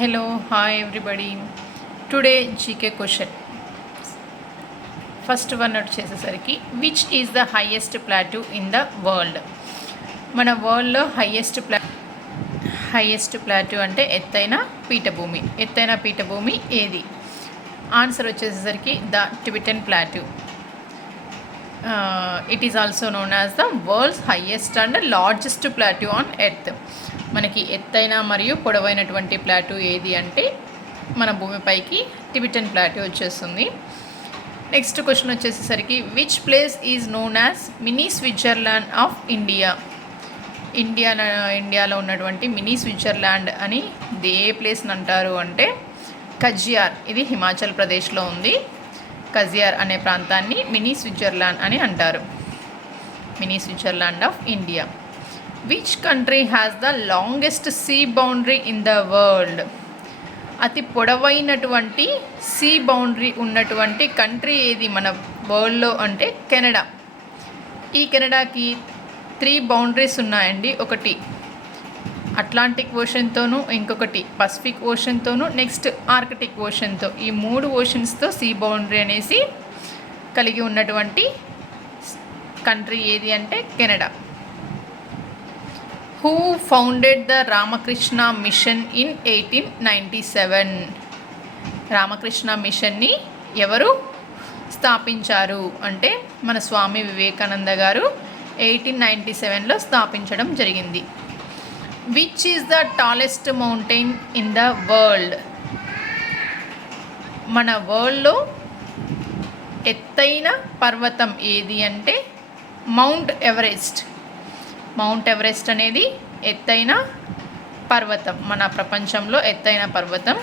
Hello, hi everybody. Today GK question. First one వచ్చేసరికి which is the highest plateau in the world. మన వరల్డ్లో highest plateau అంటే ఎత్తైన పీఠభూమి ఏది? ఆన్సర్ వచ్చేసరికి the Tibetan plateau. It is also known as the world's highest and largest plateau on earth. మనకి ఎత్తైన మరియు పొడవైనటువంటి ప్లాటూ ఏది అంటే మన భూమిపైకి టిబెటన్ ప్లాటూ వచ్చేస్తుంది. నెక్స్ట్ క్వశ్చన్ వచ్చేసరికి which place is known as mini Switzerland of India. ఇండియాలో ఉన్నటువంటి మినీ స్విట్జర్లాండ్ అని ఏ ప్లేస్ని అంటారు అంటే కజియార్. ఇది హిమాచల్ ప్రదేశ్లో ఉంది. కజియార్ అనే ప్రాంతాన్ని మినీ స్విట్జర్లాండ్ అని అంటారు. Mini Switzerland of India. Which country has the longest see boundary in the world. అతి పొడవైనటువంటి సీ బౌండరీ ఉన్నటువంటి కంట్రీ ఏది మన వరల్డ్లో అంటే కెనడా. ఈ కెనడాకి 3 బౌండరీస్ ఉన్నాయండి. ఒకటి అట్లాంటిక్ ఓషన్తోనూ, ఇంకొకటి పసిఫిక్ ఓషన్తోనూ, నెక్స్ట్ ఆర్కిటిక్ ఓషన్తో. ఈ 3 ఓషన్స్తో సీ బౌండరీ అనేసి కలిగి ఉన్నటువంటి కంట్రీ ఏది అంటే Canada. Who founded the Ramakrishna mission in 1897. Ramakrishna మిషన్ని ఎవరు స్థాపించారు అంటే మన స్వామి వివేకానంద గారు 1897లో స్థాపించడం జరిగింది. Which is the tallest mountain in the world. మన వరల్డ్లో ఎత్తైన పర్వతం ఏది అంటే మౌంట్ ఎవరెస్ట్. మౌంట్ ఎవరెస్ట్ అనేది ఎత్తైన పర్వతం, మన ప్రపంచంలో ఎత్తైన పర్వతం.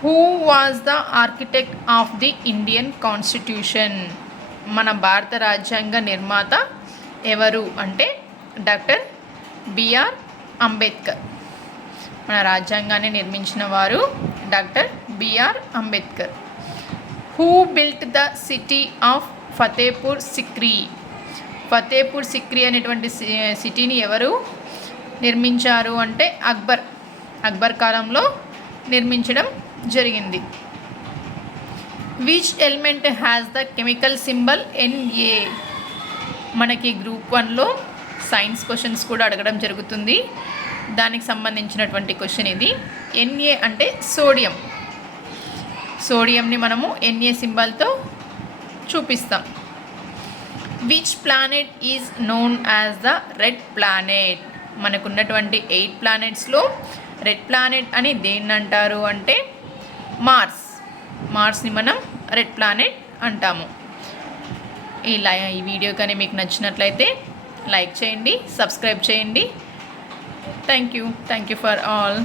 Who was the architect of the Indian constitution. మన భారత రాజ్యాంగ నిర్మాత ఎవరు అంటే డాక్టర్ బిఆర్ అంబేద్కర్. మన రాజ్యాంగాన్ని నిర్మించిన వారు doctor BR Ambedkar. Who built the city of Fatehpur Sikri. Fatehpur Sikri అనేటువంటి సిటీని ఎవరు నిర్మించారు అంటే అక్బర్ కాలంలో నిర్మించడం జరిగింది. Which element has the chemical symbol Na. మనకి గ్రూప్ 1లో సైన్స్ క్వశ్చన్స్ కూడా అడగడం జరుగుతుంది. దానికి సంబంధించినటువంటి క్వశ్చన్ ఇది. Na అంటే సోడియం. సోడియంని మనము Na సింబల్తో చూపిస్తాం. Which planet is known as the red planet. మనకున్నటువంటి 8 ప్లానెట్స్లో రెడ్ ప్లానెట్ అని దేన్ని అంటారు అంటే మార్స్ని మనం రెడ్ ప్లానెట్ అంటాము. ఈ వీడియో కానీ మీకు నచ్చినట్లయితే లైక్ చేయండి, సబ్స్క్రైబ్ చేయండి. Thank you for all.